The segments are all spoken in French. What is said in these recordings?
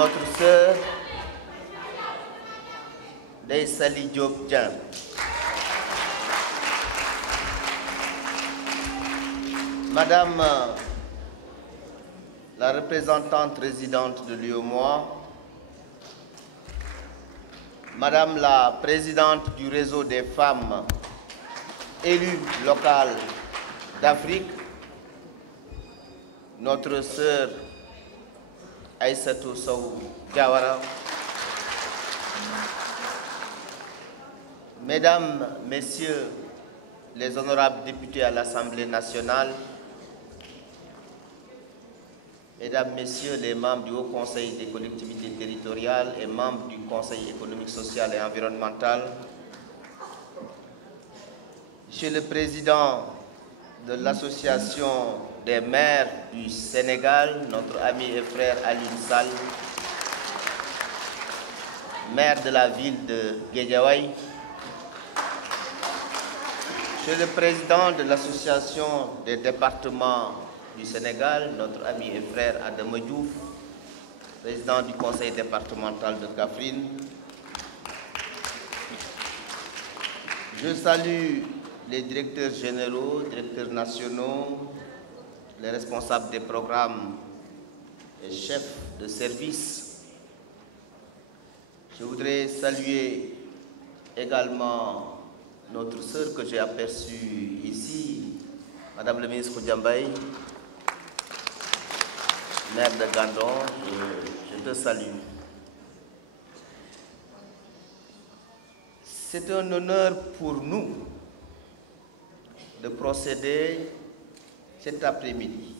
notre sœur Ndeye Saly Diop Dieng. Madame la représentante résidente de l'UEMOA, Madame la présidente du réseau des femmes élues locales d'Afrique, notre sœur Aïssatou Sow Diawara, Mesdames, Messieurs les honorables députés à l'Assemblée nationale, Mesdames, Messieurs les membres du Haut Conseil des collectivités territoriales et membres du Conseil économique, social et environnemental, Monsieur le Président de l'Association des maires du Sénégal, notre ami et frère Alioune Sall, maire de la ville de Guédiawaye, Monsieur le Président de l'Association des départements du Sénégal, notre ami et frère Adama Diouf, président du conseil départemental de Kaffrine. Je salue les directeurs généraux, directeurs nationaux, les responsables des programmes et chefs de service. Je voudrais saluer également notre sœur que j'ai aperçue ici, Madame le ministre Koudiambaye, maire de Gandon, je te salue. C'est un honneur pour nous de procéder cet après-midi.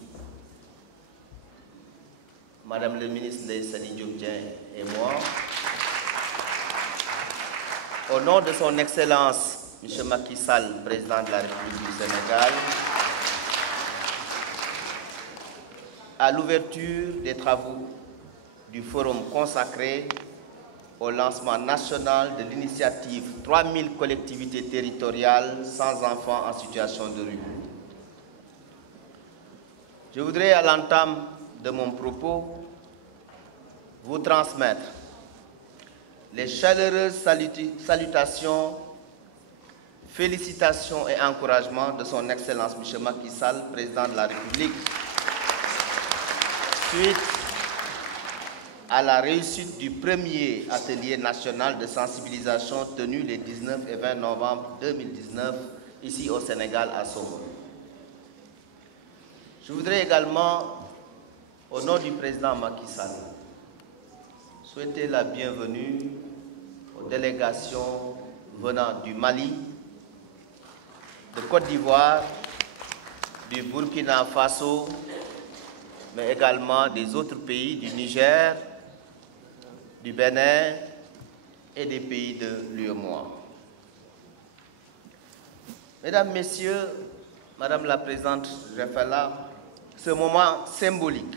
Madame le ministre Ndeye Saly Diop Dieng et moi, au nom de son Excellence, M. Macky Sall, président de la République du Sénégal, à l'ouverture des travaux du forum consacré au lancement national de l'initiative 3000 collectivités territoriales sans enfants en situation de rue. Je voudrais, à l'entame de mon propos, vous transmettre les chaleureuses salutations, félicitations et encouragements de son Excellence M. Macky Sall, président de la République, suite à la réussite du premier atelier national de sensibilisation tenu les 19 et 20 novembre 2019 ici au Sénégal à Somone. Je voudrais également, au nom du président Macky Sall, souhaiter la bienvenue aux délégations venant du Mali, de Côte d'Ivoire, du Burkina Faso, mais également des autres pays du Niger, du Bénin et des pays de l'UEMOA. Mesdames, Messieurs, Madame la Présidente Refala, ce moment symbolique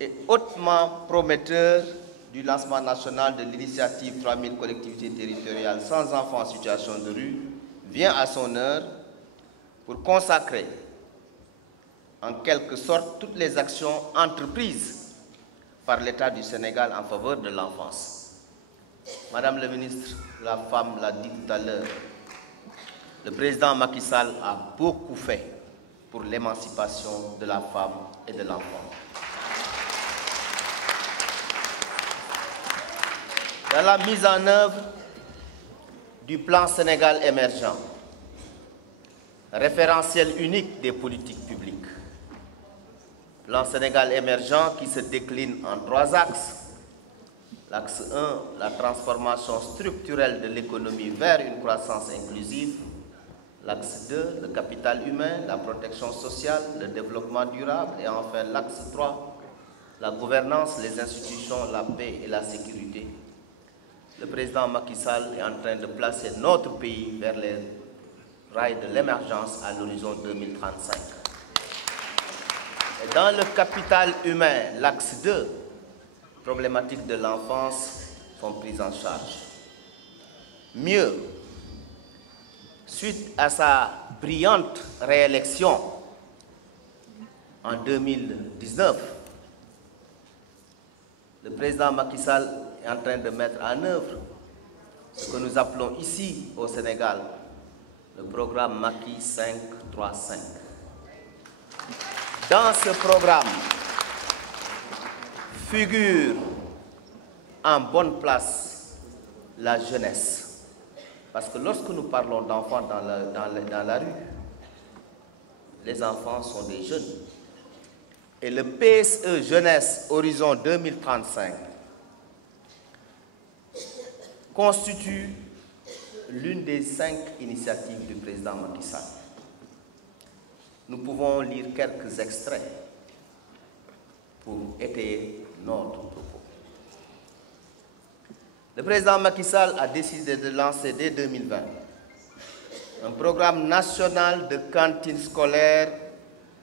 et hautement prometteur du lancement national de l'initiative 3000 collectivités territoriales sans enfants en situation de rue vient à son heure pour consacrer en quelque sorte toutes les actions entreprises par l'État du Sénégal en faveur de l'enfance. Madame le ministre de la Femme l'a dit tout à l'heure, le président Macky Sall a beaucoup fait pour l'émancipation de la femme et de l'enfant. Dans la mise en œuvre du plan Sénégal émergent, référentiel unique des politiques publiques, plan Sénégal émergent qui se décline en 3 axes. L'axe 1, la transformation structurelle de l'économie vers une croissance inclusive. L'axe 2, le capital humain, la protection sociale, le développement durable. Et enfin, l'axe 3, la gouvernance, les institutions, la paix et la sécurité. Le président Macky Sall est en train de placer notre pays vers les rails de l'émergence à l'horizon 2035. Et dans le capital humain, l'axe 2, problématiques de l'enfance sont prises en charge. Mieux, suite à sa brillante réélection en 2019, le président Macky Sall est en train de mettre en œuvre ce que nous appelons ici au Sénégal le programme Macky 5-3-5. Dans ce programme figure en bonne place la jeunesse. Parce que lorsque nous parlons d'enfants dans la rue, les enfants sont des jeunes. Et le PSE Jeunesse Horizon 2035 constitue l'une des 5 initiatives du président Macky Sall. Nous pouvons lire quelques extraits pour étayer notre propos. Le président Macky Sall a décidé de lancer dès 2020 un programme national de cantines scolaires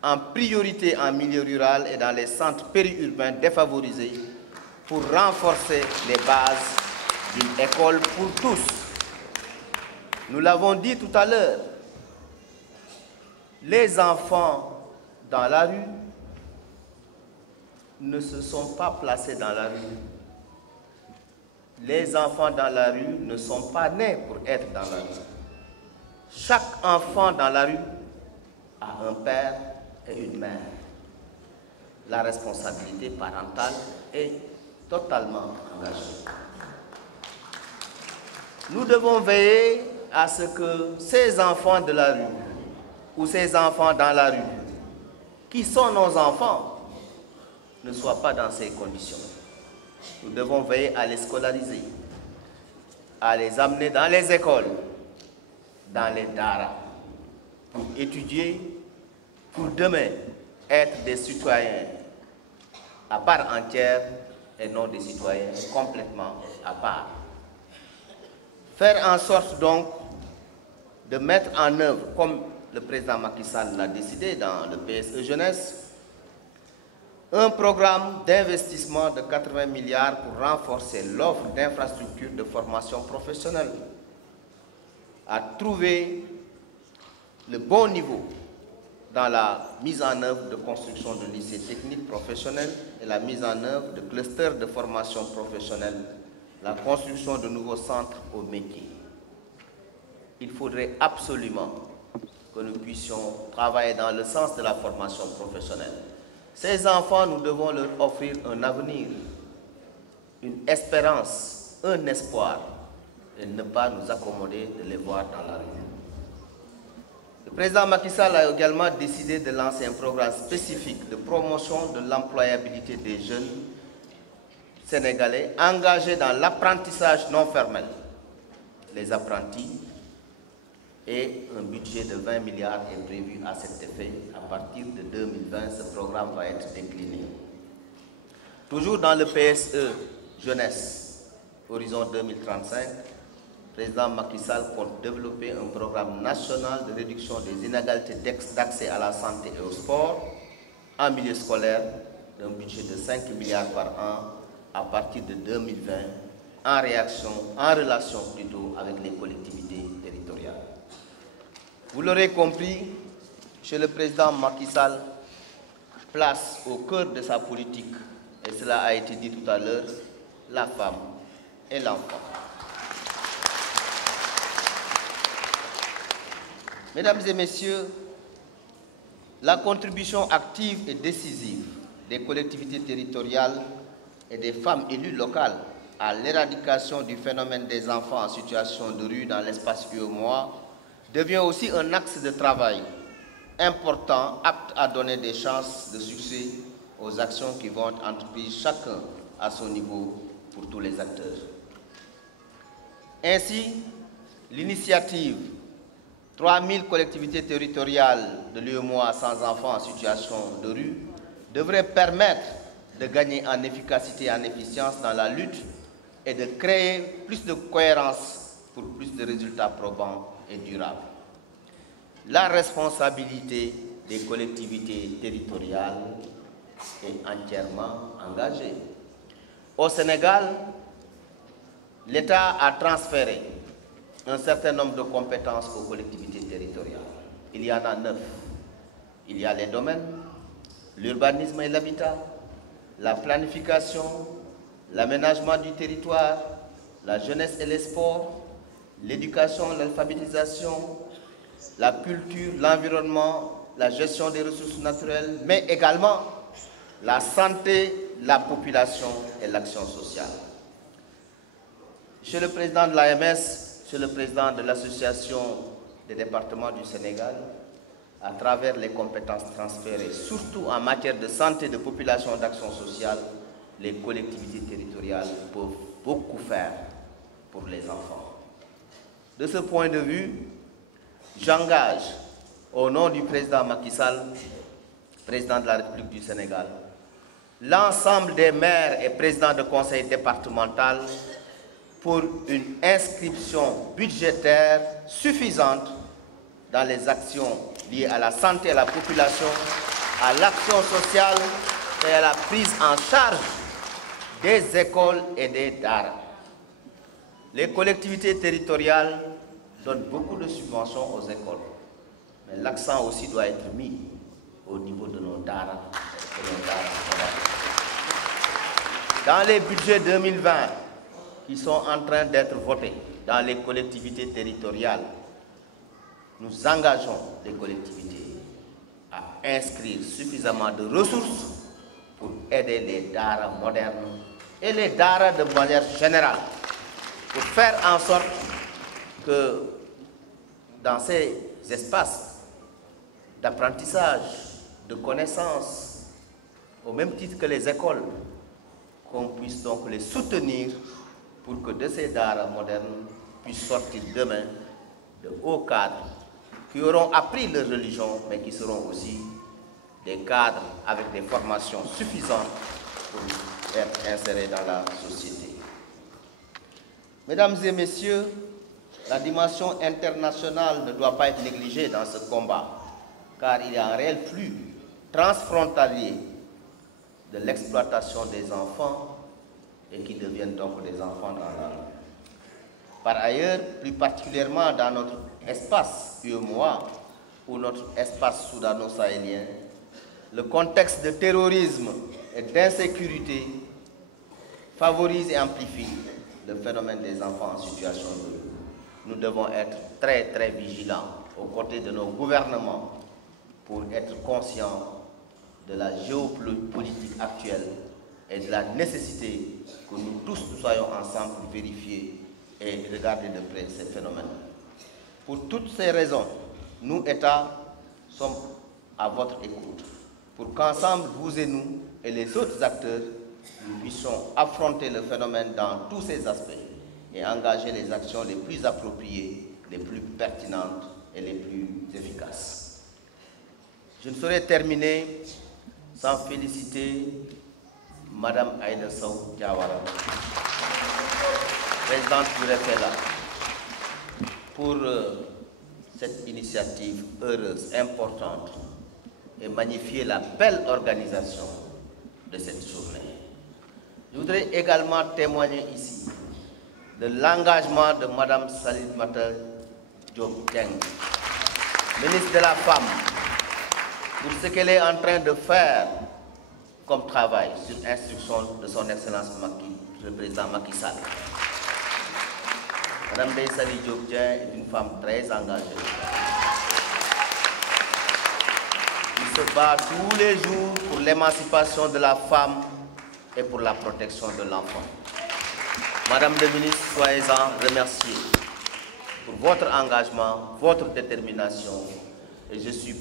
en priorité en milieu rural et dans les centres périurbains défavorisés pour renforcer les bases d'une école pour tous. Nous l'avons dit tout à l'heure, les enfants dans la rue ne se sont pas placés dans la rue. Les enfants dans la rue ne sont pas nés pour être dans la rue. Chaque enfant dans la rue a un père et une mère. La responsabilité parentale est totalement engagée. Nous devons veiller à ce que ces enfants de la rue ou ces enfants dans la rue, qui sont nos enfants, ne soient pas dans ces conditions. Nous devons veiller à les scolariser, à les amener dans les écoles, dans les daras, pour étudier, pour demain être des citoyens à part entière et non des citoyens complètement à part. Faire en sorte donc de mettre en œuvre, comme le président Macky Sall l'a décidé dans le PSE Jeunesse, un programme d'investissement de 80 milliards pour renforcer l'offre d'infrastructures de formation professionnelle, à trouver le bon niveau dans la mise en œuvre de construction de lycées techniques professionnels et la mise en œuvre de clusters de formation professionnelle, la construction de nouveaux centres au métier. Il faudrait absolument que nous puissions travailler dans le sens de la formation professionnelle. Ces enfants, nous devons leur offrir un avenir, une espérance, un espoir, et ne pas nous accommoder de les voir dans la rue. Le président Macky Sall a également décidé de lancer un programme spécifique de promotion de l'employabilité des jeunes sénégalais engagés dans l'apprentissage non formel, les apprentis, et un budget de 20 milliards est prévu à cet effet. À partir de 2020, ce programme va être décliné. Toujours dans le PSE Jeunesse, Horizon 2035, le président Macky Sall compte développer un programme national de réduction des inégalités d'accès à la santé et au sport en milieu scolaire d'un budget de 5 milliards par an à partir de 2020, en relation plutôt avec les collectivités territoriales. Vous l'aurez compris, Monsieur le Président Macky Sall place au cœur de sa politique, et cela a été dit tout à l'heure, la femme et l'enfant. Mesdames et Messieurs, la contribution active et décisive des collectivités territoriales et des femmes élues locales à l'éradication du phénomène des enfants en situation de rue dans l'espace UEMOA devient aussi un axe de travail important, apte à donner des chances de succès aux actions qui vont être entreprises chacun à son niveau pour tous les acteurs. Ainsi, l'initiative 3000 collectivités territoriales de l'UEMOA sans enfants en situation de rue devrait permettre de gagner en efficacité et en efficience dans la lutte et de créer plus de cohérence pour plus de résultats probants et durables. La responsabilité des collectivités territoriales est entièrement engagée. Au Sénégal, l'État a transféré un certain nombre de compétences aux collectivités territoriales. Il y en a 9. Il y a les domaines, l'urbanisme et l'habitat, la planification, l'aménagement du territoire, la jeunesse et les sports, l'éducation, l'alphabétisation, la culture, l'environnement, la gestion des ressources naturelles, mais également la santé, la population et l'action sociale. Monsieur le Président de l'AMS, Monsieur le Président de l'Association des départements du Sénégal, à travers les compétences transférées, surtout en matière de santé, de population et d'action sociale, les collectivités territoriales peuvent beaucoup faire pour les enfants. De ce point de vue, j'engage au nom du président Macky Sall, président de la République du Sénégal, l'ensemble des maires et présidents de conseil départemental pour une inscription budgétaire suffisante dans les actions liées à la santé, à la population, à l'action sociale et à la prise en charge des écoles et des daara. Les collectivités territoriales donnent beaucoup de subventions aux écoles, mais l'accent aussi doit être mis au niveau de nos daara. Dans les budgets 2020 qui sont en train d'être votés dans les collectivités territoriales, nous engageons les collectivités à inscrire suffisamment de ressources pour aider les daara modernes et les daara de manière générale, pour faire en sorte que dans ces espaces d'apprentissage, de connaissances, au même titre que les écoles, qu'on puisse donc les soutenir pour que de ces daara modernes puissent sortir demain de hauts cadres qui auront appris leur religion, mais qui seront aussi des cadres avec des formations suffisantes pour être insérés dans la société. Mesdames et messieurs, la dimension internationale ne doit pas être négligée dans ce combat, car il y a un réel flux transfrontalier de l'exploitation des enfants et qui deviennent donc des enfants dans la rue. Par ailleurs, plus particulièrement dans notre espace UEMOA ou notre espace soudano-sahélien, le contexte de terrorisme et d'insécurité favorise et amplifie le phénomène des enfants en situation de rue. Nous devons être très vigilants aux côtés de nos gouvernements pour être conscients de la géopolitique actuelle et de la nécessité que nous tous soyons ensemble pour vérifier et regarder de près ces phénomènes. Pour toutes ces raisons, nous, États, sommes à votre écoute pour qu'ensemble, vous et nous et les autres acteurs, nous puissions affronter le phénomène dans tous ses aspects et engager les actions les plus appropriées, les plus pertinentes et les plus efficaces. Je ne saurais terminer sans féliciter Madame Aïda Sow Diawara, présidente du REFELA, pour cette initiative heureuse, importante, et magnifier la belle organisation de cette journée. Je voudrais également témoigner ici de l'engagement de Madame Salimata Diop Dieng, ministre de la Femme, pour ce qu'elle est en train de faire comme travail sur instruction de son Excellence le président Macky Sall. Madame Sali Diop Dieng est une femme très engagée. Il se bat tous les jours pour l'émancipation de la femme et pour la protection de l'enfant. Madame le ministre, soyez-en remerciée pour votre engagement, votre détermination. Et je suis